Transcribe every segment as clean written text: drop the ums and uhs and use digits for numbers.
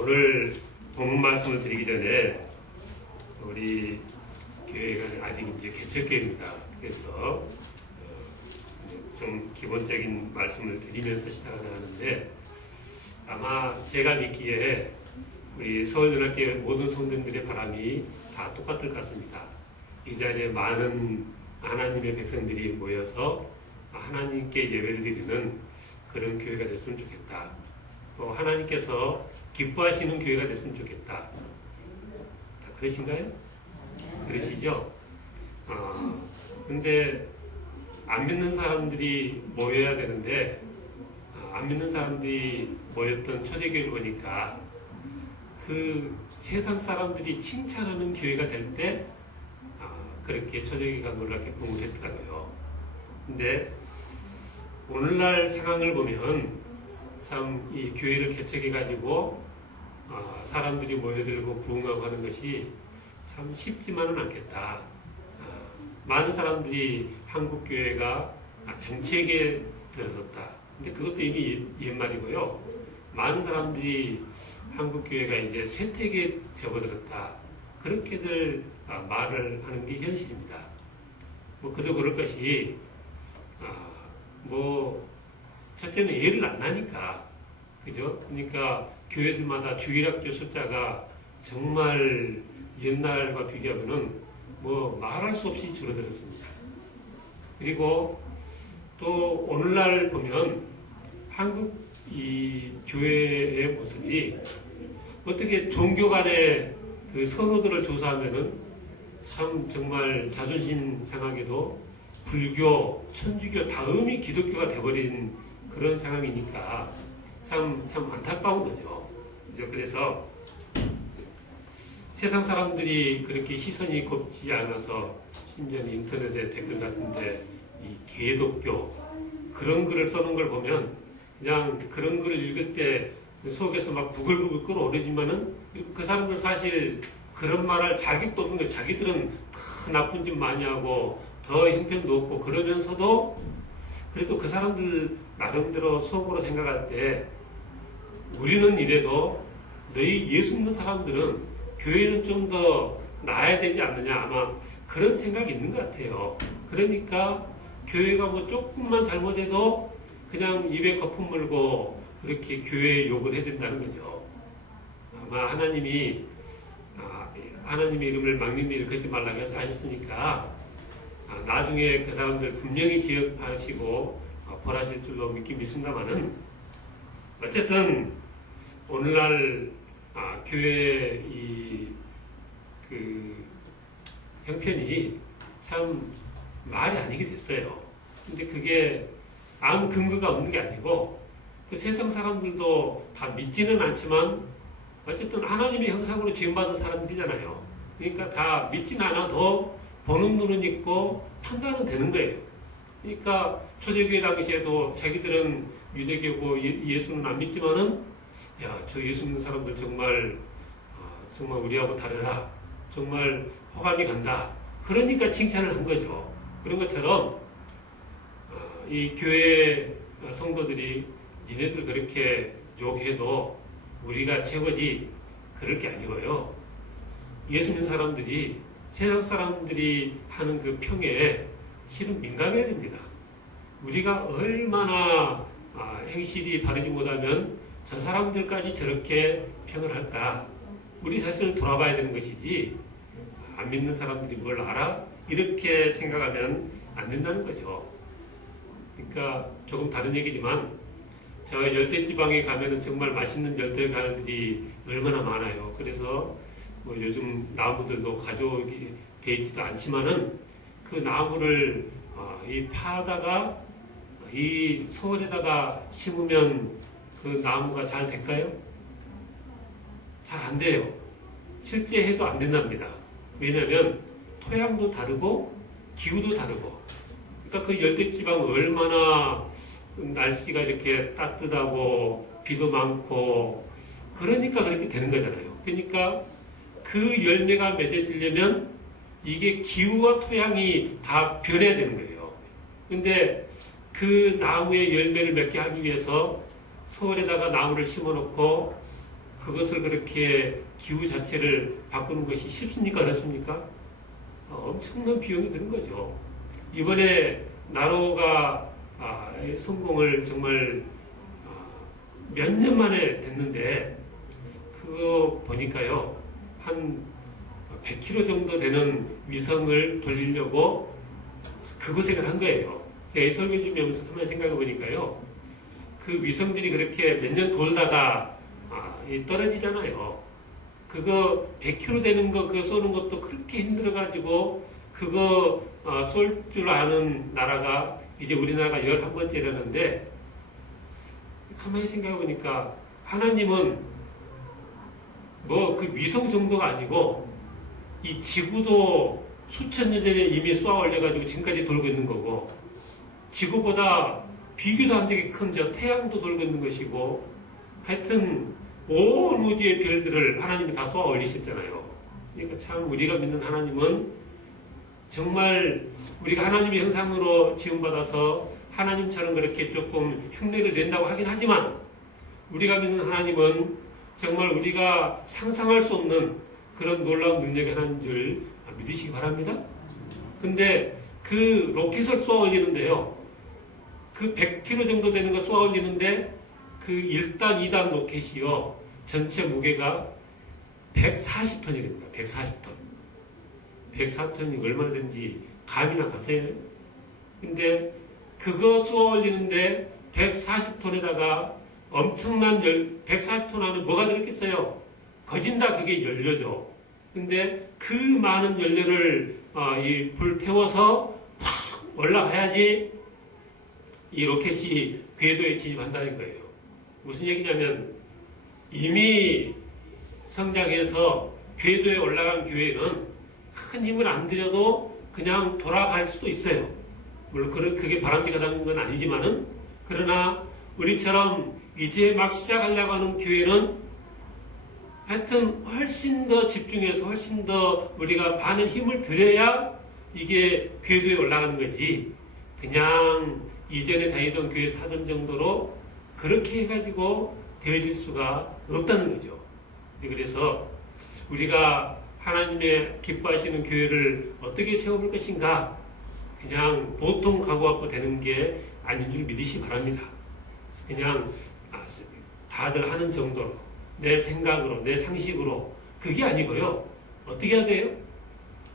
오늘 본문 말씀을 드리기 전에 우리 교회가 아직 이제 개척교회입니다. 그래서 좀 기본적인 말씀을 드리면서 시작을 하는데, 아마 제가 믿기에 우리 서울연합교회 모든 성도들의 바람이 다 똑같을 것 같습니다. 이 자리에 많은 하나님의 백성들이 모여서 하나님께 예배를 드리는 그런 교회가 됐으면 좋겠다. 또 하나님께서 기뻐하시는 교회가 됐으면 좋겠다. 다 그러신가요? 그러시죠? 근데 안 믿는 사람들이 모여야 되는데, 안 믿는 사람들이 모였던 초대교회를 보니까 그 세상 사람들이 칭찬하는 교회가 될 때 그렇게 초대교회가 놀랍게 부흥을 했더라고요. 근데 오늘날 상황을 보면 참 이 교회를 개척해가지고 사람들이 모여들고 부흥하고 하는 것이 참 쉽지만은 않겠다. 많은 사람들이 한국교회가 정책에 들어섰다. 근데 그것도 이미 옛말이고요. 많은 사람들이 한국교회가 이제 쇠퇴기에 접어들었다. 그렇게들 말을 하는 게 현실입니다. 뭐 그도 그럴 것이 첫째는 예를 안 나니까, 그죠? 그러니까 교회들마다 주일학교 숫자가 정말 옛날과 비교하면은 말할 수 없이 줄어들었습니다. 그리고 또 오늘날 보면 한국 이 교회의 모습이 어떻게 종교 간의 그 선호들을 조사하면은 참 정말 자존심 상하게도 불교, 천주교 다음이 기독교가 돼버린 그런 상황이니까 참 안타까운 거죠. 그래서 세상 사람들이 그렇게 시선이 곱지 않아서 심지어 인터넷에 댓글 같은데 이 개독교 그런 글을 써놓은 걸 보면 그냥 그런 글을 읽을 때 속에서 막 부글부글 끓어오르지만은 그 사람들 사실 그런 말할 자격도 없는 거예요. 자기들은 더 나쁜 짓 많이 하고 더 형편도 없고 그러면서도 그래도 그 사람들 나름대로 속으로 생각할 때 우리는 이래도 너희 예수 믿는 사람들은 교회는 좀 더 나아야 되지 않느냐, 아마 그런 생각이 있는 것 같아요. 그러니까 교회가 조금만 잘못해도 그냥 입에 거품 물고 그렇게 교회에 욕을 해야 된다는 거죠. 아마 하나님이 하나님의 이름을 막는 일을 걷지 말라고 하셨으니까 나중에 그 사람들 분명히 기억하시고 벌하실 줄로 믿습니다만은, 어쨌든 오늘날 교회의 그 형편이 참 말이 아니게 됐어요. 근데 그게 아무 근거가 없는 게 아니고 그 세상 사람들도 다 믿지는 않지만 어쨌든 하나님의 형상으로 지음받은 사람들이잖아요. 그러니까 다 믿지는 않아도 보는 눈은 있고 판단은 되는 거예요. 그러니까 초대교회 당시에도 자기들은 유대교고 예수는 안 믿지만은 저 예수 믿는 사람들 정말 우리하고 다르다. 정말 호감이 간다. 그러니까 칭찬을 한 거죠. 그런 것처럼 이 교회 성도들이 니네들 그렇게 욕해도 우리가 최고지 그럴 게 아니고요. 예수 믿는 사람들이 세상 사람들이 하는 그 평에 실은 민감해야 됩니다. 우리가 얼마나 행실이 바르지 못하면 저 사람들까지 저렇게 평을 할까? 우리 자신을 돌아봐야 되는 것이지 안 믿는 사람들이 뭘 알아? 이렇게 생각하면 안 된다는 거죠. 그러니까 조금 다른 얘기지만 저 열대지방에 가면은 정말 맛있는 열대과일들이 얼마나 많아요. 그래서 요즘 나무들도 가져오게 돼 있지도 않지만은 그 나무를 파다가 이 서울에다가 심으면 그 나무가 잘 될까요? 잘 안 돼요. 실제 해도 안 된답니다. 왜냐하면 토양도 다르고 기후도 다르고, 그러니까 그 열대지방 얼마나 날씨가 이렇게 따뜻하고 비도 많고 그러니까 그렇게 되는 거잖아요. 그러니까 그 열매가 맺어지려면 이게 기후와 토양이 다 변해야 되는 거예요. 근데 그 나무의 열매를 맺게 하기 위해서 서울에다가 나무를 심어놓고 그 그것을 그렇게 기후 자체를 바꾸는 것이 쉽습니까? 어렵습니까? 엄청난 비용이 드는 거죠. 이번에 나로가 성공을 정말 몇 년 만에 됐는데 그거 보니까요 한 100km 정도 되는 위성을 돌리려고 그고생을 한 거예요. 제가 이 설교 준비하면서 가만히 생각해 보니까요 그 위성들이 그렇게 몇 년 돌다가 떨어지잖아요. 그거 100km 되는 거 그거 쏘는 것도 그렇게 힘들어가지고 그거 쏠 줄 아는 나라가 이제 우리나라가 11번째라는데 가만히 생각해 보니까 하나님은 뭐 그 위성 정도가 아니고 이 지구도 수천 년 전에 이미 쏘아 올려가지고 지금까지 돌고 있는 거고 지구보다 비교도 안 되게 큰 저 태양도 돌고 있는 것이고 하여튼 온 우주의 별들을 하나님이 다 쏘아 올리셨잖아요. 그러니까 참 우리가 믿는 하나님은 정말 우리가 하나님의 형상으로 지음받아서 하나님처럼 그렇게 조금 흉내를 낸다고 하긴 하지만 우리가 믿는 하나님은 정말 우리가 상상할 수 없는 그런 놀라운 능력의 하나님인 줄 믿으시기 바랍니다. 근데 그 로켓을 쏘아 올리는데요. 그 100km 정도 되는 거 쏘아 올리는데 그 1단, 2단 로켓이요. 전체 무게가 140톤이랍니다. 140톤. 140톤이 얼마나 되는지 감이나 가세요? 근데 그거 쏘아 올리는데 140톤에다가 엄청난 140톤 안에 뭐가 들었겠어요? 거진다 그게 연료죠. 근데 그 많은 연료를 이 불 태워서 확 올라가야지 이 로켓이 궤도에 진입한다는 거예요. 무슨 얘기냐면 이미 성장해서 궤도에 올라간 교회는 큰 힘을 안 들여도 그냥 돌아갈 수도 있어요. 물론 그게 바람직하다는 건 아니지만은 그러나 우리처럼 이제 막 시작하려고 하는 교회는 하여튼 훨씬 더 집중해서 훨씬 더 우리가 많은 힘을 들여야 이게 궤도에 올라가는 거지. 그냥 이전에 다니던 교회 사던 정도로 그렇게 해가지고 되어질 수가 없다는 거죠. 그래서 우리가 하나님의 기뻐하시는 교회를 어떻게 세워볼 것인가 그냥 보통 각오 갖고 되는 게 아닌 줄 믿으시기 바랍니다. 그냥 다들 하는 정도로 내 생각으로 내 상식으로 그게 아니고요. 어떻게 해야 돼요?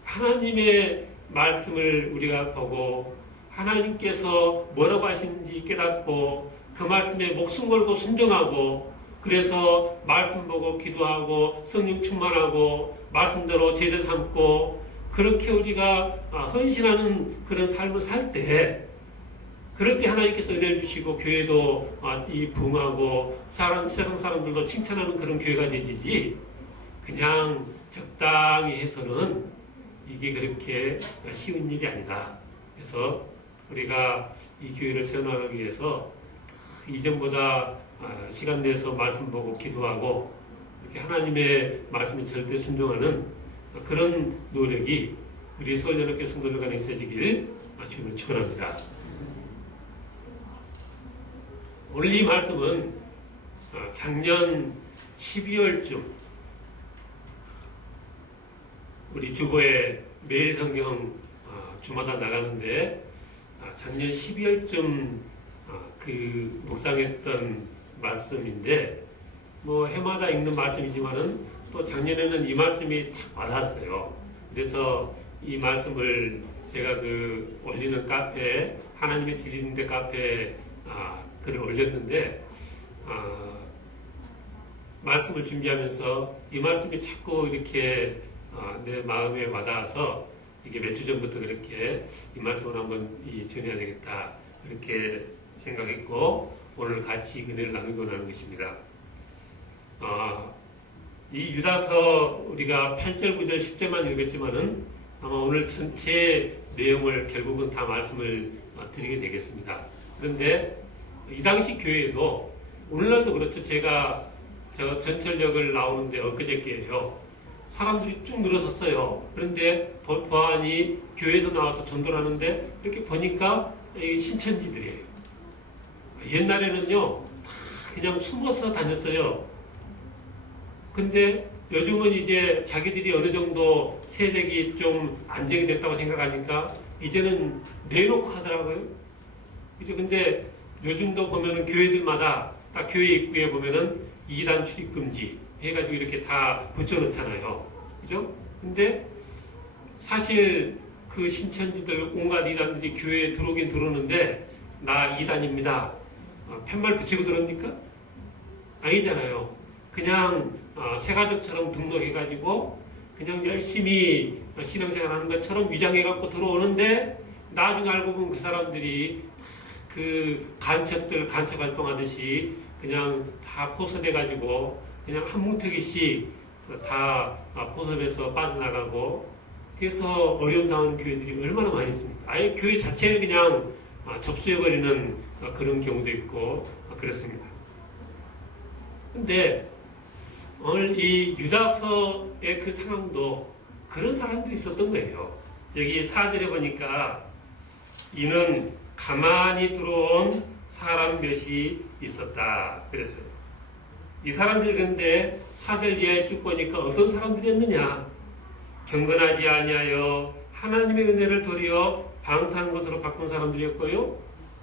하나님의 말씀을 우리가 보고 하나님께서 뭐라고 하시는지 깨닫고 그 말씀에 목숨 걸고 순종하고 그래서 말씀 보고 기도하고 성령 충만하고 말씀대로 제자 삼고 그렇게 우리가 헌신하는 그런 삶을 살 때 그럴 때 하나님께서 은혜를 주시고 교회도 이 부흥하고 세상 사람들도 칭찬하는 그런 교회가 되지 그냥 적당히 해서는 이게 그렇게 쉬운 일이 아니다. 그래서 우리가 이 교회를 세워나가기 위해서 이전보다 시간 내서 말씀 보고 기도하고 이렇게 하나님의 말씀에 절대 순종하는 그런 노력이 우리 서울연합교회 성도들 간에 있어지길 주님을 축원합니다. 오늘 이 말씀은 작년 12월쯤 우리 주보에 매일 성경 주마다 나가는데 작년 12월쯤 그 묵상했던 말씀인데 뭐 해마다 읽는 말씀이지만은 또 작년에는 이 말씀이 탁 와닿았어요. 그래서 이 말씀을 제가 그 올리는 카페에 하나님의 진리인데 카페에 글을 올렸는데 말씀을 준비하면서 이 말씀이 자꾸 이렇게 내 마음에 와닿아서 이게 몇 주 전부터 그렇게 이 말씀을 한번 전해야 되겠다 그렇게 생각했고 오늘 같이 은혜를 나누고 나는 것입니다. 이 유다서 우리가 8절, 9절, 10절만 읽었지만은 아마 오늘 전체 내용을 결국은 다 말씀을 드리게 되겠습니다. 그런데 이 당시 교회에도 오늘날도 그렇죠. 제가 저 전철역을 나오는데 엊그저께예요. 사람들이 쭉 늘어섰어요. 그런데 보아하니 교회에서 나와서 전도를 하는데 이렇게 보니까 신천지들이에요. 옛날에는요 다 그냥 숨어서 다녔어요. 근데 요즘은 이제 자기들이 어느 정도 세력이 좀 안정이 됐다고 생각하니까 이제는 내놓고 하더라고요. 그죠? 근데 요즘도 보면은 교회들마다 딱 교회 입구에 보면은 이단 출입 금지 해가지고 이렇게 다 붙여놓잖아요. 그죠? 근데 사실 그 신천지들 온갖 이단들이 교회에 들어오긴 들어오는데 나 이단입니다. 팻말 붙이고 들어옵니까? 아니잖아요. 그냥 새가족처럼 등록해가지고 그냥 열심히 신앙생활하는 것처럼 위장해갖고 들어오는데 나중에 알고 보면 그 사람들이 그 간첩 활동하듯이 그냥 다 포섭해가지고 그냥 한 뭉태기씩 다 포섭해서 빠져나가고 그래서 어려움 당하는 교회들이 얼마나 많이 있습니까? 아예 교회 자체를 그냥 접수해버리는 그런 경우도 있고 그렇습니다. 근데 오늘 이 유다서의 그 상황도 그런 사람들이 있었던 거예요. 여기 4절에 보니까 이는 가만히 들어온 사람 몇이 있었다 그랬어요. 이 사람들이 근데 4절 이하에 쭉 보니까 어떤 사람들이었느냐? 경건하지 아니하여 하나님의 은혜를 도리어 방탕한 것으로 바꾼 사람들이었고요.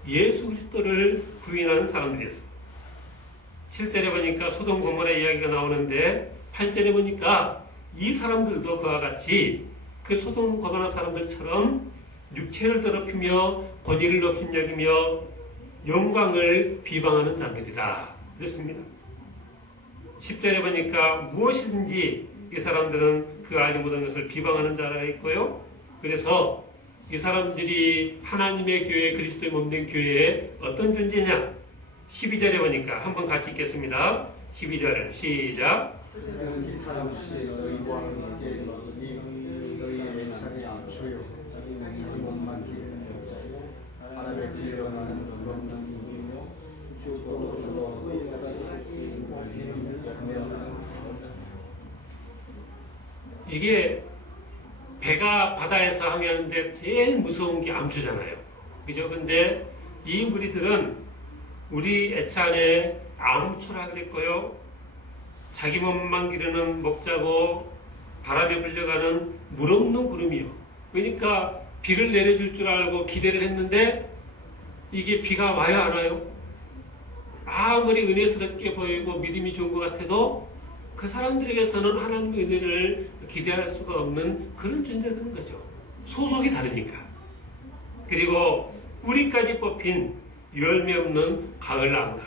예수 그리스도를 부인하는 사람들이었어요. 7절에 보니까 소돔 고모라 이야기가 나오는데 8절에 보니까 이 사람들도 그와 같이 그 소돔 고모라 사람들처럼 육체를 더럽히며 권위를 높임여기며 영광을 비방하는 자들이다. 그랬습니다. 10절에 보니까 무엇이든지 이 사람들은 그 알지 못한 것을 비방하는 자라 있고요. 그래서 이 사람들이 하나님의 교회, 그리스도의 몸된 교회에 어떤 존재냐? 12절에 보니까 한번 같이 읽겠습니다. 12절 시작. 이게 배가 바다에서 항해하는데 제일 무서운 게 암초잖아요. 그죠? 근데 이 무리들은 우리 애찬에 암초라 그랬고요. 자기 몸만 기르는 목자고 바람에 불려가는 물 없는 구름이요. 그러니까 비를 내려줄 줄 알고 기대를 했는데 이게 비가 와요 안 와요? 아무리 은혜스럽게 보이고 믿음이 좋은 것 같아도 그 사람들에게서는 하나님의 은혜를 기대할 수가 없는 그런 존재들인 거죠. 소속이 다르니까. 그리고 뿌리까지 뽑힌 열매 없는 가을나무라.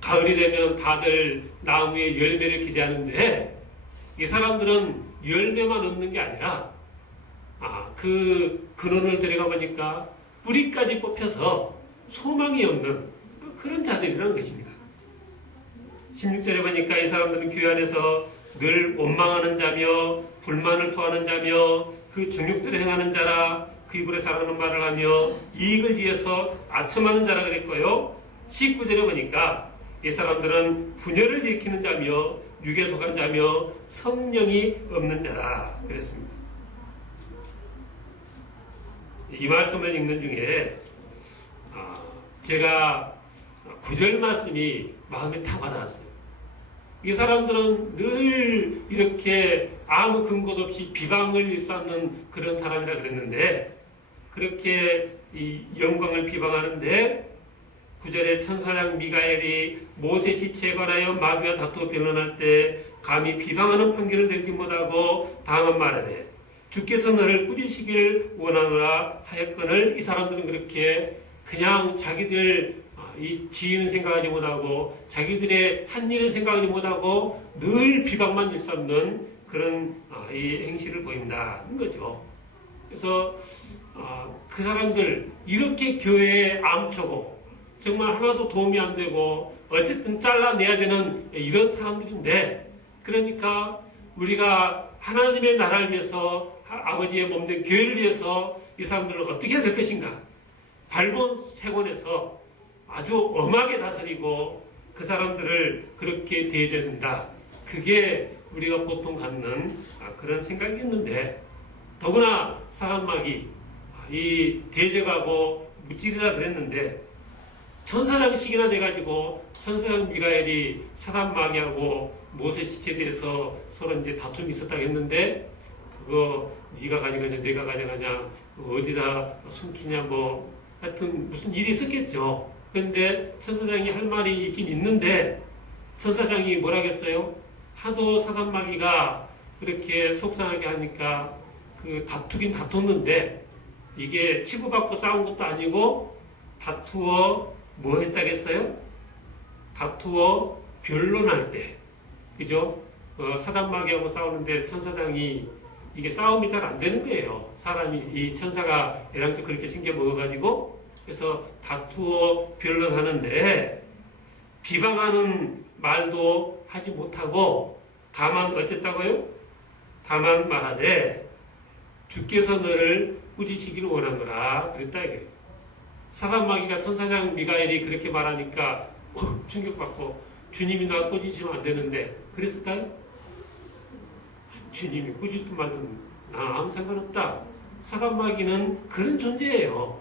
가을이 되면 다들 나무에 열매를 기대하는데 이 사람들은 열매만 없는 게 아니라 그 근원을 들어가 보니까 뿌리까지 뽑혀서 소망이 없는 그런 자들이라는 것입니다. 16절에 보니까 이 사람들은 교회 안에서 늘 원망하는 자며 불만을 토하는 자며 그 정욕대로 행하는 자라 그 입으로 사랑하는 말을 하며 이익을 위해서 아첨하는 자라 그랬고요. 19절에 보니까 이 사람들은 분열을 일으키는 자며 육에 속한 자며 성령이 없는 자라 그랬습니다. 이 말씀을 읽는 중에 제가 9절 말씀이 마음에 탁 와닿았어요. 이 사람들은 늘 이렇게 아무 근거도 없이 비방을 일삼는 그런 사람이라 그랬는데 그렇게 이 영광을 비방하는데 9절에 천사장 미가엘이 모세 시체에 관하여 마귀와 다투어 변론할 때 감히 비방하는 판결을 내지 못하고 다만 말하되 주께서 너를 꾸짖으시길 원하노라 하였거늘 이 사람들은 그렇게 그냥 자기들 이 지위는 생각하지 못하고 자기들의 한 일은 생각하지 못하고 늘 비방만 일삼는 그런 이 행실을 보인다는 거죠. 그래서 그 사람들 이렇게 교회에 암초고 정말 하나도 도움이 안 되고 어쨌든 잘라내야 되는 이런 사람들인데 그러니까 우리가 하나님의 나라를 위해서 아버지의 몸된 교회를 위해서 이 사람들을 어떻게 해야 될 것인가? 발본 세곤에서 아주 엄하게 다스리고 그 사람들을 그렇게 대해야 된다. 그게 우리가 보통 갖는 그런 생각이었는데 더구나 사람막이 이 대적하고 무찌르라 그랬는데 천사장식이나 돼가지고 천사장 미가엘이 사단 마귀하고 모세 시체에 대해서 서로 이제 다툼이 있었다고 했는데 그거 네가 가져가냐 내가 가져가냐 어디다 숨기냐 뭐 하여튼 무슨 일이 있었겠죠. 그런데 천사장이 할 말이 있긴 있는데 천사장이 뭐라겠어요? 하도 사단 마귀가 그렇게 속상하게 하니까 그 다투긴 다퉜는데 이게 치고받고 싸운 것도 아니고 다투어 뭐 했다겠어요? 다투어 변론할 때 그죠? 사단 마귀하고 싸우는데 천사장이 이게 싸움이 잘 안 되는 거예요. 사람이 이 천사가 애당초 그렇게 생겨 먹어가지고 그래서 다투어 변론하는데 비방하는 말도 하지 못하고 다만 어쨌다고요? 다만 말하되 주께서 너를 꾸짖으기를 원하노라 그랬다 이거예요. 사단 마귀가 천사장 미가엘이 그렇게 말하니까 충격받고 주님이 나 꾸짖으면 안 되는데 그랬을까요? 주님이 꾸짖든 말든 나 아무 상관없다. 사단 마귀는 그런 존재예요.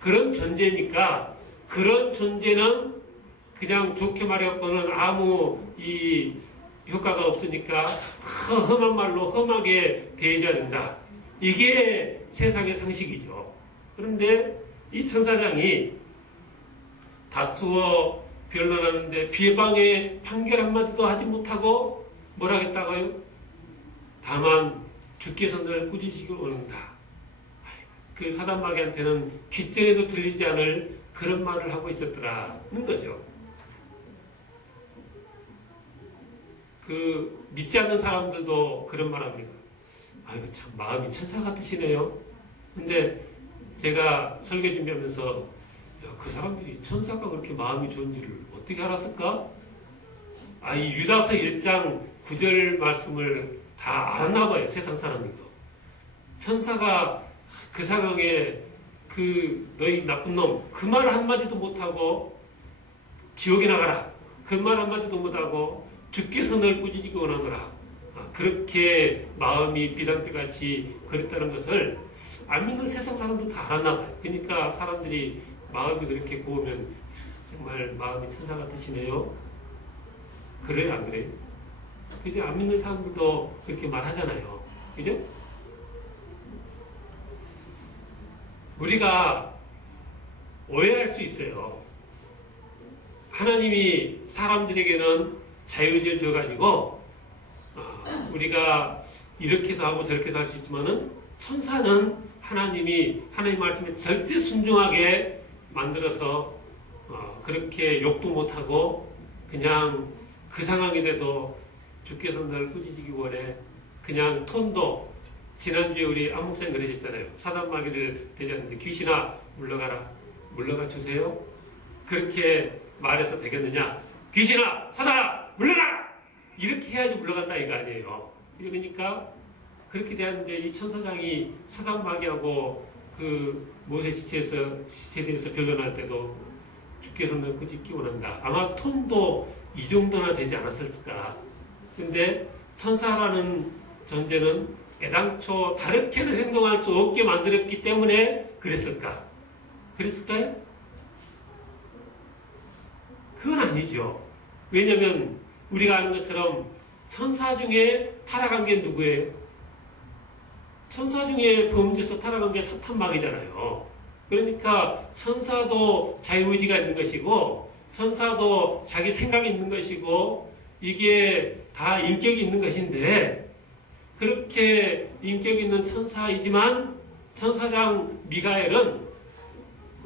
그런 존재니까 그런 존재는 그냥 좋게 말해갖고는 아무 이 효과가 없으니까 험한 말로 험하게 대해줘야 된다. 이게 세상의 상식이죠. 그런데 이 천사장이 다투어 변론하는데 비방의 판결 한마디도 하지 못하고 뭐라 했다고요? 다만 주께서 너를 꾸짖으시길 원한다. 그 사단 마귀한테는 귓전에도 들리지 않을 그런 말을 하고 있었더라는 거죠. 그 믿지 않는 사람들도 그런 말 합니다. 아이고 참 마음이 천사 같으시네요. 근데 제가 설교 준비하면서 그 사람들이 천사가 그렇게 마음이 좋은지를 어떻게 알았을까? 이 유다서 1장 9절 말씀을 다 알았나 봐요. 세상 사람들도. 천사가 그 상황에 그 너희 나쁜 놈 그 말 한마디도 못하고 지옥에 나가라 그 말 한마디도 못하고 주께서 널 꾸짖기 원하노라 그렇게 마음이 비단대같이 그랬다는 것을 안 믿는 세상 사람도 다 알았나 봐요. 그러니까 사람들이 마음이 그렇게 고우면 정말 마음이 천사 같으시네요. 그래요 안 그래요? 그죠? 안 믿는 사람들도 그렇게 말하잖아요. 그죠? 우리가 오해할 수 있어요. 하나님이 사람들에게는 자유의지를 줘가지고 우리가 이렇게도 하고 저렇게도 할 수 있지만은 천사는 하나님 말씀에 절대 순종하게 만들어서 그렇게 욕도 못하고 그냥 그 상황이 돼도 주께서 널 꾸짖기 원해 그냥 톤도 지난주에 우리 안 목사님 그러셨잖아요. 사단 마귀를 대적하는데 귀신아 물러가라. 물러가 주세요. 그렇게 말해서 되겠느냐. 귀신아 사단아 물러가라. 이렇게 해야지 물러간다 이거 아니에요. 그러니까 그렇게 되었는데 이 천사장이 사단 마귀하고 그 모세 시체에 대해서 변론할 때도 주께서 널 꾸짖기 원한다. 아마 톤도 이 정도나 되지 않았을까. 근데 천사라는 존재는 애당초 다르게는 행동할 수 없게 만들었기 때문에 그랬을까? 그랬을까요? 그건 아니죠. 왜냐하면 우리가 아는 것처럼 천사 중에 타락한 게 누구예요? 천사 중에 범죄에서 타락한 게 사탄 마귀잖아요. 그러니까 천사도 자유의지가 있는 것이고 천사도 자기 생각이 있는 것이고 이게 다 인격이 있는 것인데 그렇게 인격 있는 천사이지만 천사장 미가엘은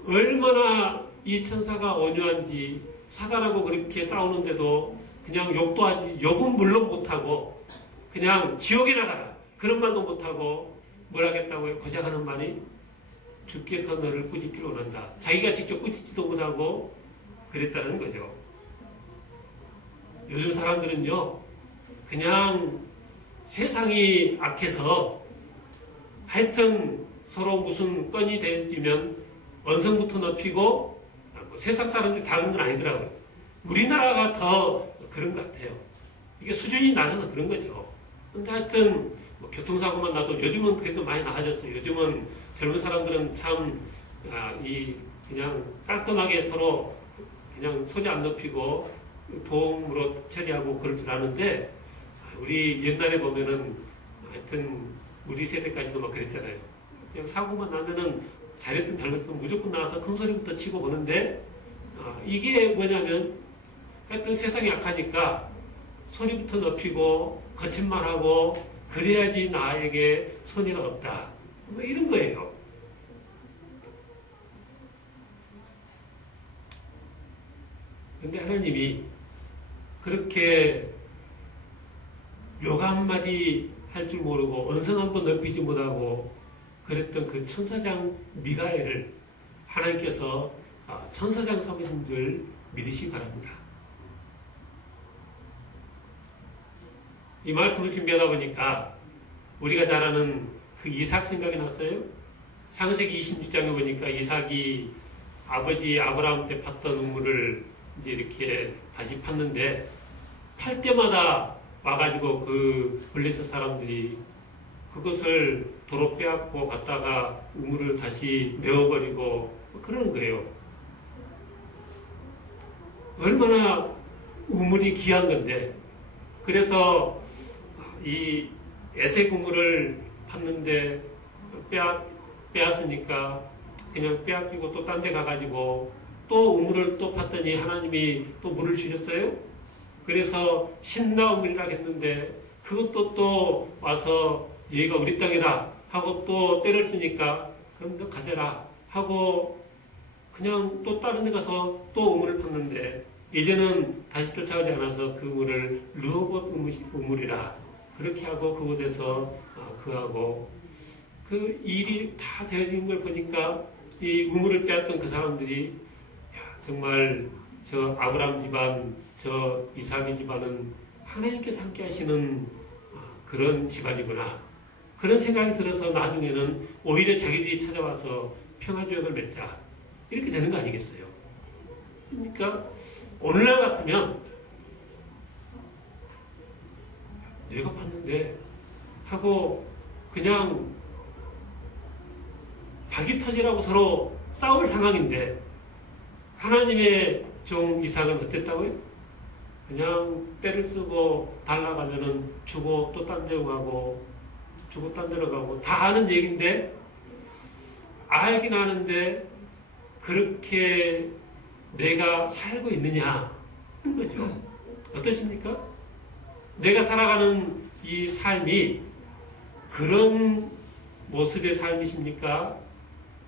얼마나 이 천사가 온유한지 사단하고 그렇게 싸우는데도 그냥 욕도 하지 욕은 물론 못하고 그냥 지옥에 나가라 그런 말도 못하고 뭘 하겠다고요? 고작 하는 말이 주께서 너를 꾸짖기를 원한다. 자기가 직접 꾸짖지도 못하고 그랬다는 거죠. 요즘 사람들은요 그냥 세상이 악해서 하여튼 서로 무슨 건이 되면 언성부터 높이고 세상 사람들이 다 그런 건 아니더라고요. 우리나라가 더 그런 것 같아요. 이게 수준이 낮아서 그런 거죠. 근데 하여튼 뭐 교통사고만 나도 요즘은 그래도 많이 나아졌어요. 요즘은 젊은 사람들은 참 그냥 깔끔하게 서로 그냥 소리 안 높이고 보험으로 처리하고 그럴 줄 아는데 우리 옛날에 보면은 하여튼 우리 세대까지도 막 그랬잖아요. 그냥 사고만 나면은 잘했든 잘못했든 무조건 나와서 큰 소리부터 치고 보는데 이게 뭐냐면 하여튼 세상이 약하니까 소리부터 높이고 거친 말하고 그래야지 나에게 손해가 없다. 뭐 이런 거예요. 근데 하나님이 그렇게 욕 한마디 할 줄 모르고 언성 한번 넓히지 못하고 그랬던 그 천사장 미가엘을 하나님께서 천사장 삼으신 줄 믿으시기 바랍니다. 이 말씀을 준비하다 보니까 우리가 잘 아는 그 이삭 생각이 났어요. 창세기 26장에 보니까 이삭이 아버지 아브라함 때 팠던 우물을 이제 이렇게 다시 팠는데 팔 때마다 와가지고 그 블레셋 사람들이 그것을 도로 빼앗고 갔다가 우물을 다시 메워버리고 그러는 거예요. 얼마나 우물이 귀한 건데. 그래서 이 에색 우물을 팠는데 빼앗으니까 그냥 빼앗기고 또 딴 데 가가지고 또 우물을 또 팠더니 하나님이 또 물을 주셨어요. 그래서 신나 우물이라 했는데 그것도 또 와서 얘가 우리 땅이다 하고 또 때를 쓰니까 그럼 너 가져라 하고 그냥 또 다른 데 가서 또 우물을 팠는데 이제는 다시 쫓아오지 않아서 그 우물을 르호봇 우물이라 그렇게 하고 그곳에서 그하고 그 일이 다 되어진 걸 보니까 이 우물을 빼앗던 그 사람들이 정말 저 아브라함 집안, 저 이삭의 집안은 하나님께서 함께 하시는 그런 집안이구나. 그런 생각이 들어서 나중에는 오히려 자기들이 찾아와서 평화조약을 맺자. 이렇게 되는 거 아니겠어요? 그러니까 오늘날 같으면 내가 팠는데 하고 그냥 박이 터지라고 서로 싸울 상황인데 하나님의 종 이삭은 어땠다고요? 그냥 때를 쓰고 달라가면은 주고 또 딴 데로 가고 주고 딴 데로 가고 다 아는 얘기인데 알긴 아는데 그렇게 내가 살고 있느냐 는 거죠. 어떠십니까? 내가 살아가는 이 삶이 그런 모습의 삶이십니까?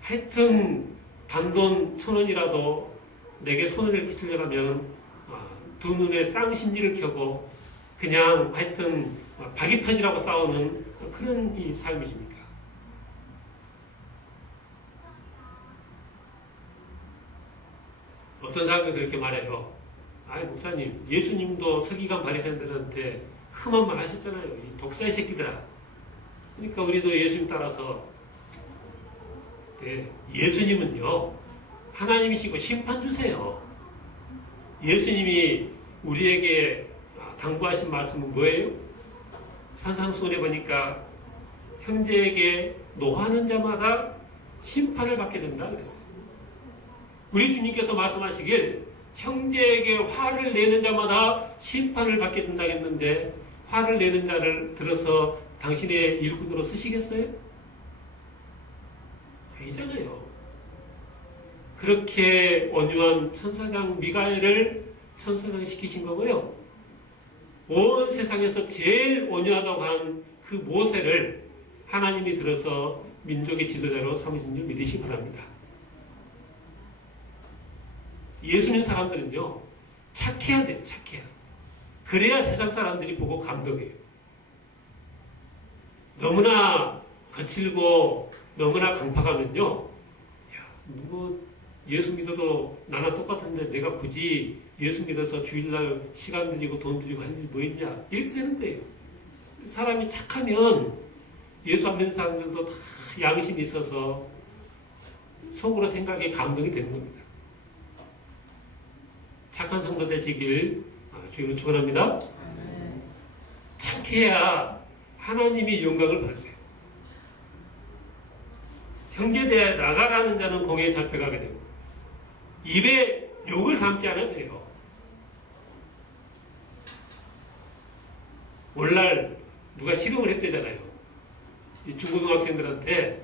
하여튼 단돈 1,000원이라도 내게 손해를 끼치려고 하면 두 눈에 쌍심지를 켜고 그냥 하여튼 박이 터지라고 싸우는 그런 이 삶이십니까? 어떤 사람이 그렇게 말해요. 아이 목사님, 예수님도 서기관 바리새인들한테 흠한 말 하셨잖아요. 이 독사의 새끼들아. 그러니까 우리도 예수님 따라서 예수님은요 하나님이시고 심판 주세요. 예수님이 우리에게 당부하신 말씀은 뭐예요? 산상수훈에 보니까 형제에게 노하는 자마다 심판을 받게 된다 그랬어요. 우리 주님께서 말씀하시길 형제에게 화를 내는 자마다 심판을 받게 된다 했는데 화를 내는 자를 들어서 당신의 일꾼으로 쓰시겠어요? 아니잖아요. 그렇게 온유한 천사장 미가엘을 천사장 시키신 거고요. 온 세상에서 제일 온유하다고 한 그 모세를 하나님이 들어서 민족의 지도자로 삼으신 줄 믿으시기 바랍니다. 예수 믿는 사람들은요 착해야 돼요. 착해야. 그래야 세상 사람들이 보고 감동해요. 너무나 거칠고 너무나 강팍하면요 뭐 예수 믿어도 나나 똑같은데 내가 굳이 예수 믿어서 주일날 시간 들이고 돈 들이고 할 일이 뭐 있냐 이렇게 되는 거예요. 사람이 착하면 예수 안 믿는 사람들도 다 양심이 있어서 속으로 생각에 감동이 되는 겁니다. 착한 성도 되시길 주님으로 축원합니다. 착해야 하나님이 영광을 받으세요. 형제대에 나가라는 자는 공에 잡혀가게 되고 입에 욕을 담지 않아도 돼요. 오늘날 누가 실험을 했대잖아요. 이 중고등학생들한테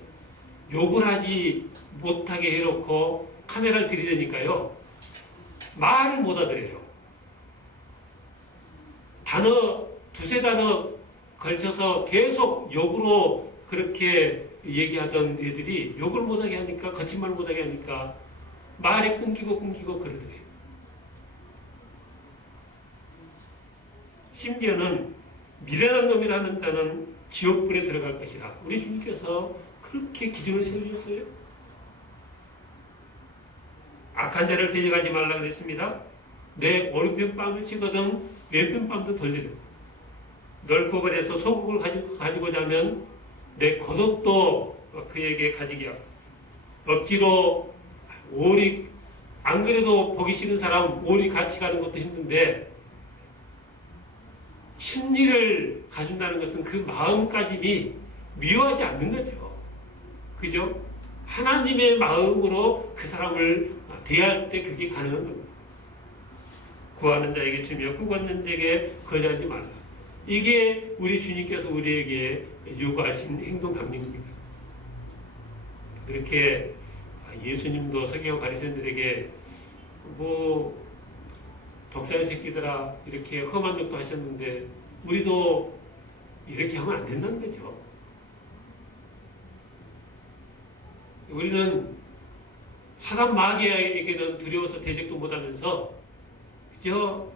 욕을 하지 못하게 해놓고 카메라를 들이대니까요. 말을 못 알아들어요. 단어, 두세 단어 걸쳐서 계속 욕으로 그렇게 얘기하던 애들이 욕을 못하게 하니까, 거짓말 못하게 하니까 말이 끊기고 그러더래요. 심지어는 미련한 놈이라는 자는 지옥불에 들어갈 것이라. 우리 주님께서 그렇게 기준을 세우셨어요. 악한 자를 데려가지 말라 그랬습니다. 내 오른편 뺨을 치거든 왼편 뺨도 돌리고, 널 고발해서 소국을 가지고자 하면 내 겉옷도 그에게 가지게 하고, 억지로 오리, 안 그래도 보기 싫은 사람 오리 같이 가는 것도 힘든데 심리를 가진다는 것은 그 마음가짐이 미워하지 않는 거죠. 그죠? 하나님의 마음으로 그 사람을 대할 때 그게 가능한 겁니다. 구하는 자에게 주며 구걷는 자에게 거절하지 말라. 이게 우리 주님께서 우리에게 요구하신 행동 강령입니다. 그렇게 예수님도 서기관 바리새인들에게 뭐 독사의 새끼들아 이렇게 험한 욕도 하셨는데 우리도 이렇게 하면 안 된다는 거죠. 우리는 사단 마귀에게는 두려워서 대적도 못하면서 그저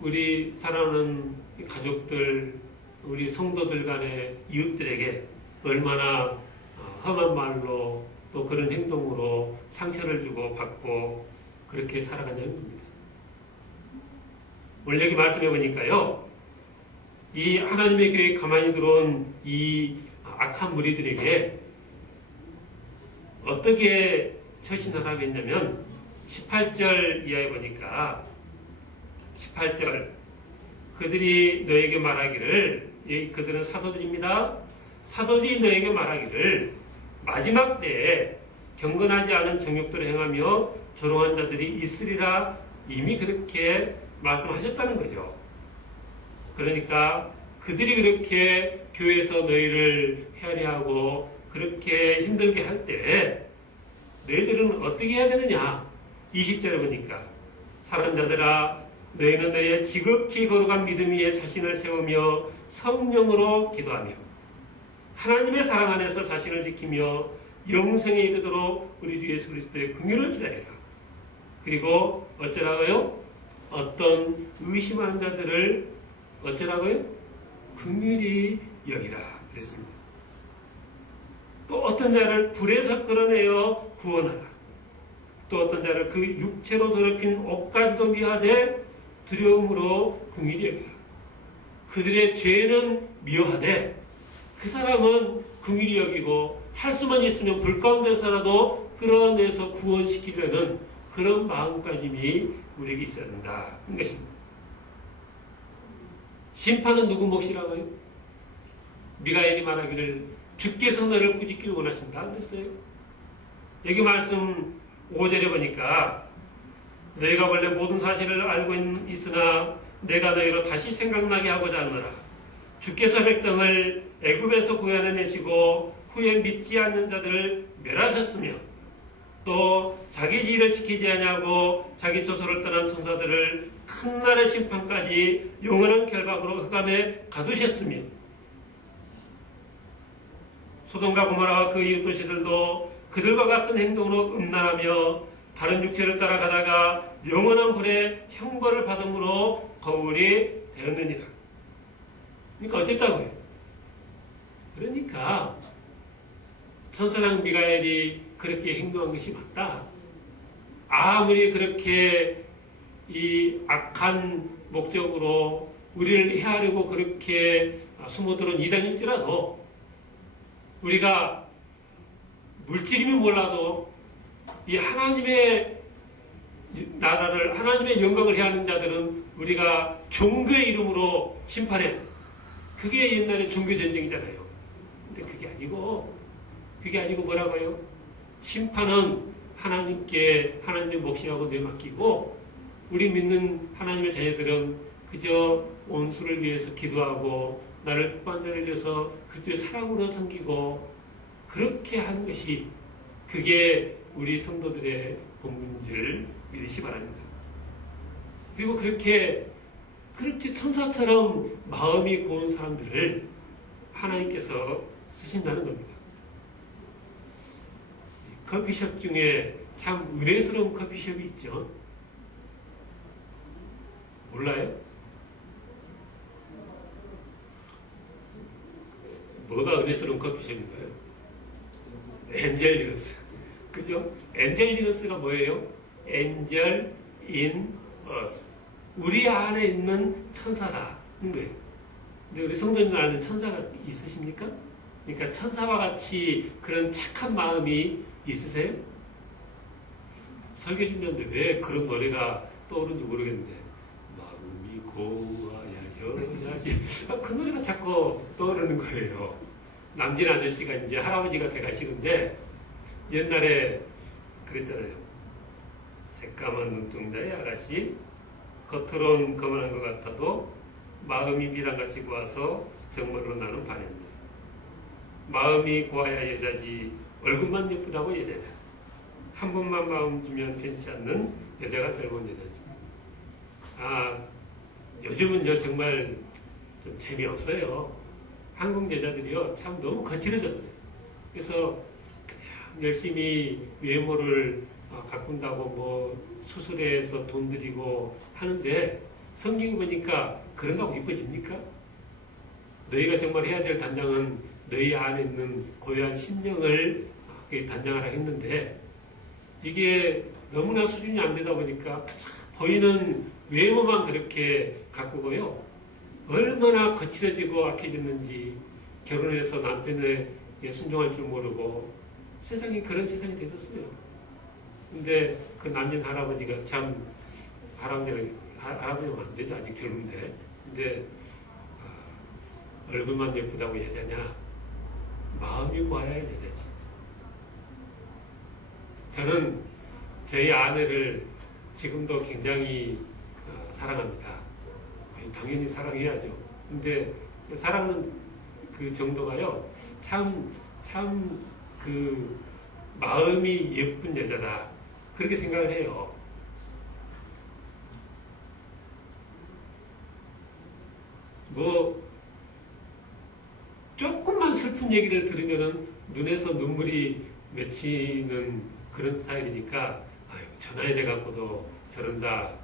우리 사랑하는 가족들, 우리 성도들 간의 이웃들에게 얼마나 험한 말로 또 그런 행동으로 상처를 주고 받고 그렇게 살아가냐는 겁니다. 오늘 여기 말씀해 보니까요, 이 하나님의 교회에 가만히 들어온 이 악한 무리들에게 어떻게 처신하라고 했냐면 18절 이하에 보니까 18절 그들이 너에게 말하기를, 그들은 사도들입니다. 사도들이 너에게 말하기를 마지막 때에 경건하지 않은 정욕들을 행하며 조롱한 자들이 있으리라 이미 그렇게 말씀하셨다는 거죠. 그러니까 그들이 그렇게 교회에서 너희를 헤아려하고 그렇게 힘들게 할 때 너희들은 어떻게 해야 되느냐. 20절에 보니까 사랑하는 자들아 너희는 너희의 지극히 거룩한 믿음 위에 자신을 세우며 성령으로 기도하며 하나님의 사랑 안에서 자신을 지키며 영생에 이르도록 우리 주 예수 그리스도의 긍휼을 기다리라. 그리고 어쩌라고요? 어떤 의심하는 자들을 어쩌라고요? 긍휼히 여기라 그랬습니다. 또 어떤 자를 불에서 끌어내어 구원하라. 또 어떤 자를 그 육체로 더럽힌 옷까지도 미워하되 두려움으로 긍휼히 여기라. 그들의 죄는 미워하되 그 사람은 긍휼히 여기고 할 수만 있으면 불 가운데서라도 끌어내서 구원시키려는 그런 마음가짐이 우리에게 있어야 된다. 는 것입니다. 심판은 누구 몫이라고요? 미가엘이 말하기를 주께서 너를 꾸짖기를 원하신다 그랬어요. 여기 말씀 5절에 보니까 너희가 원래 모든 사실을 알고 있으나 내가 너희로 다시 생각나게 하고자 하노라. 주께서 백성을 애굽에서 구해내시고 후에 믿지 않는 자들을 멸하셨으며 또 자기 지위를 지키지 아니하고 자기 조소를 떠난 천사들을 큰 날의 심판까지 영원한 결박으로 흑암에 가두셨으며 소돔과 고모라와 그 이웃 도시들도 그들과 같은 행동으로 음란하며 다른 육체를 따라가다가 영원한 불에 형벌을 받음으로 거울이 되었느니라. 그러니까 어쨌다고요? 그러니까 천사장 미가엘이 그렇게 행동한 것이 맞다. 아무리 그렇게 이 악한 목적으로 우리를 해하려고 그렇게 숨어들은 이단일지라도 우리가 물질이면 몰라도 이 하나님의 나라를, 하나님의 영광을 해하는 자들은 우리가 종교의 이름으로 심판해. 그게 옛날에 종교전쟁이잖아요. 근데 그게 아니고 뭐라고요? 심판은 하나님께 하나님의 몫이라고 내맡기고 우리 믿는 하나님의 자녀들은 그저 원수를 위해서 기도하고 나를 뽑은 자를 위해서 그리스도의 사랑으로 섬기고 그렇게 하는 것이 그게 우리 성도들의 본분인 줄 믿으시 바랍니다. 그리고 그렇게 천사처럼 마음이 고운 사람들을 하나님께서 쓰신다는 겁니다. 커피숍 중에 참 은혜스러운 커피숍이 있죠. 몰라요? 뭐가 은혜스러운 커피숍인가요? 엔젤 리너스. 그죠? 엔젤 리너스가 뭐예요? 엔젤 인 어스. 우리 안에 있는 천사라는 거예요. 근데 우리 성도님 안에 천사가 있으십니까? 그러니까 천사와 같이 그런 착한 마음이 있으세요? 설교 준비하는데 왜 그런 노래가 떠오르는지 모르겠는데 마음이 고와야 여야지 그 노래가 자꾸 떠오르는 거예요. 남진 아저씨가 이제 할아버지가 돼가시는데 옛날에 그랬잖아요. 새까만 눈동자의 아가씨 겉으론 거만한 것 같아도 마음이 미랑같이 고와서 정말로 나는 반했네. 마음이 고와야 여자지 얼굴만 예쁘다고 여자냐. 한 번만 마음 주면 변치 않는 여자가 젊은 여자지. 요즘은 정말 좀 재미없어요. 한국 여자들이요 참 너무 거칠어졌어요. 그래서 그냥 열심히 외모를 가꾼다고 뭐 수술해서 돈 들이고 하는데 성경이 보니까 그런다고 이뻐집니까? 너희가 정말 해야 될 단장은 너희 안에 있는 고요한 심령을 단장하라 했는데 이게 너무나 수준이 안 되다 보니까 보이는 외모만 그렇게 가꾸고요. 얼마나 거칠어지고 악해졌는지 결혼해서 남편에게 순종할 줄 모르고 세상이 그런 세상이 되셨어요. 근데 그 남편 할아버지가 참 할아버지는 안 되죠. 아직 젊은데. 근데 얼굴만 예쁘다고 여자냐? 마음이 고와야 여자지. 저는 저희 아내를 지금도 굉장히 사랑합니다. 당연히 사랑해야죠. 근데 사랑은 그 정도가요. 참 그 마음이 예쁜 여자다. 그렇게 생각을 해요. 뭐 조금만 슬픈 얘기를 들으면은 눈에서 눈물이 맺히는 그런 스타일이니까 저 나이 돼 갖고도 저런다.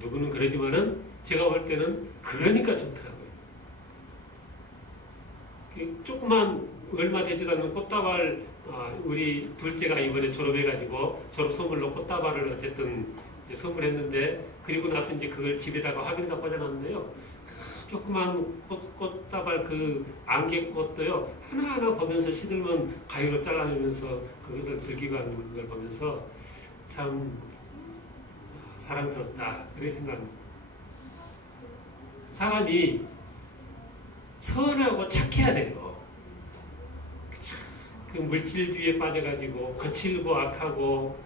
누구는 그러지만은 제가 볼 때는 그러니까 좋더라고요. 조그만 얼마 되지도 않는 꽃다발 우리 둘째가 이번에 졸업해가지고 졸업 선물로 꽃다발을 어쨌든 선물했는데 그리고 나서 이제 그걸 집에다가 화병에다 꽂아놨는데요. 조그만 꽃다발 그 안개꽃도요 하나하나 보면서 시들면 가위로 잘라내면서 그것을 즐기고 하는 걸 보면서 참 사랑스럽다 그렇게 생각합니다. 사람이 선하고 착해야 돼요. 그 물질주의에 빠져가지고 거칠고 악하고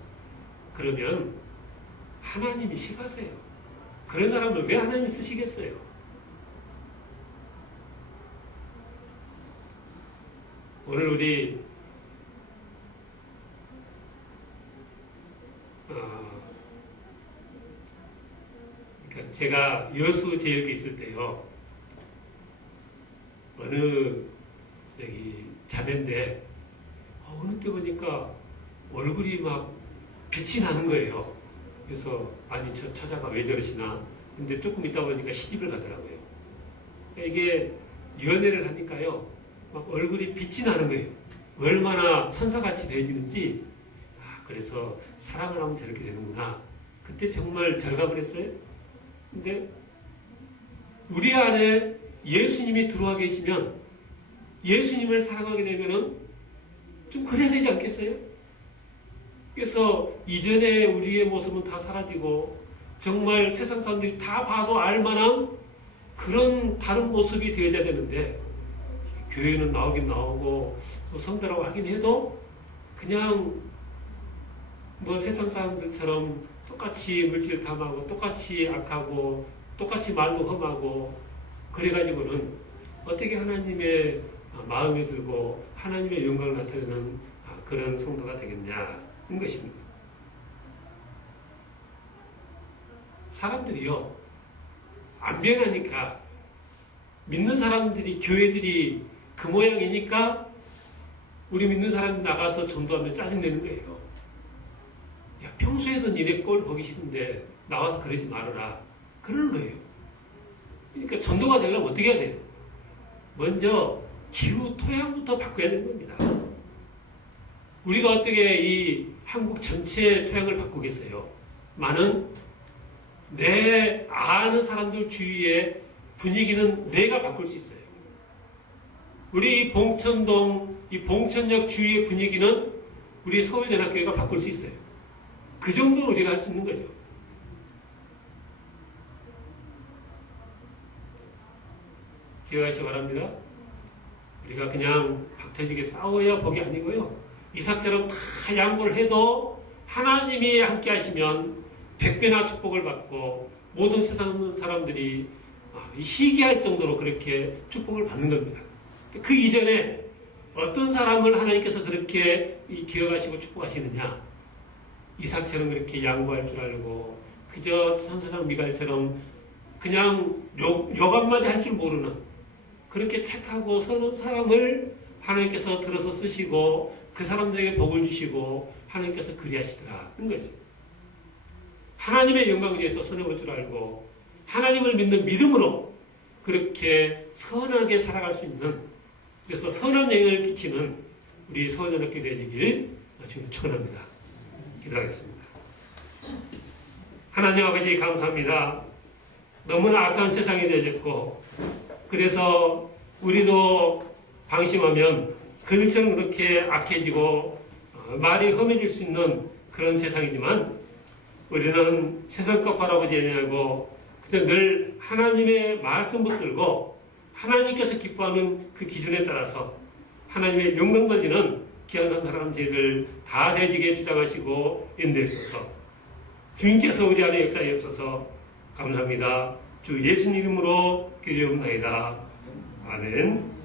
그러면 하나님이 싫어하세요. 그런 사람을 왜 하나님이 쓰시겠어요? 오늘 우리 그러니까 제가 여수 제일교 있을 때요 어느 자매인데 어느 때 보니까 얼굴이 막 빛이 나는 거예요. 그래서 아니 저 처자가 왜 저러시나 근데 조금 있다 보니까 시집을 가더라고요. 이게 연애를 하니까요 막 얼굴이 빛이 나는 거예요. 얼마나 천사같이 되어지는지 그래서 사랑을 하면 저렇게 되는구나. 그때 정말 절감을 했어요. 근데 우리 안에 예수님이 들어와 계시면 예수님을 사랑하게 되면은 좀 그래야 되지 않겠어요? 그래서 이전에 우리의 모습은 다 사라지고 정말 세상 사람들이 다 봐도 알만한 그런 다른 모습이 되어져야 되는데 교회는 나오긴 나오고 성도라고 하긴 해도 그냥 뭐 세상 사람들처럼 똑같이 물질 탐하고 똑같이 악하고 똑같이 말도 험하고 그래가지고는 어떻게 하나님의 마음에 들고 하나님의 영광을 나타내는 그런 성도가 되겠냐는 것입니다. 사람들이요, 안 변하니까, 믿는 사람들이, 교회들이 그 모양이니까 우리 믿는 사람이 나가서 전도하면 짜증내는 거예요. 야, 평소에도 니네 꼴 보기 싫은데 나와서 그러지 말아라. 그러는 거예요. 그러니까 전도가 되려면 어떻게 해야 돼요? 먼저 기후 토양부터 바꿔야 되는 겁니다. 우리가 어떻게 이 한국 전체 토양을 바꾸겠어요? 많은 내 아는 사람들 주위의 분위기는 내가 바꿀 수 있어요. 우리 봉천동, 이 봉천역 주위의 분위기는 우리 서울연합교회가 바꿀 수 있어요. 그 정도로 우리가 할 수 있는 거죠. 기억하시기 바랍니다. 우리가 그냥 박터지게 싸워야 복이 아니고요. 이삭처럼 다 양보를 해도 하나님이 함께 하시면 100배나 축복을 받고 모든 세상 사람들이 시기할 정도로 그렇게 축복을 받는 겁니다. 그 이전에 어떤 사람을 하나님께서 그렇게 기억하시고 축복하시느냐? 이삭처럼 그렇게 양보할 줄 알고 그저 선사장 미갈처럼 그냥 욕 한마디 할 줄 모르는 그렇게 착하고 선한 사람을 하나님께서 들어서 쓰시고 그 사람들에게 복을 주시고 하나님께서 그리하시더라는 거죠. 하나님의 영광을 위해서 선해볼 줄 알고 하나님을 믿는 믿음으로 그렇게 선하게 살아갈 수 있는, 그래서 선한 영향을 끼치는 우리 서울연합교회 되시길 지금 축원합니다. 기도하겠습니다. 하나님 아버지 감사합니다. 너무나 악한 세상이 되어졌고 그래서 우리도 방심하면 그들처럼 그렇게 악해지고 말이 험해질 수 있는 그런 세상이지만 우리는 세상껏 바라보지 아니하고 그때 늘 하나님의 말씀 붙들고 하나님께서 기뻐하는 그 기준에 따라서 하나님의 영광 돌리는 귀한 사람 저희들 다 되지게 주장하시고 인도해 주셔서 주님께서 우리 안에 역사해 주셔서 감사합니다. 주 예수님 이름으로 기도합니다. 아멘.